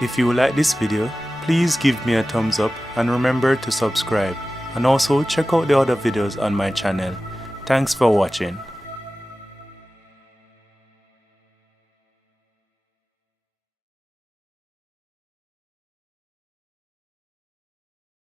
If you like this video, please give me a thumbs up and remember to subscribe, and also check out the other videos on my channel. Thanks for watching.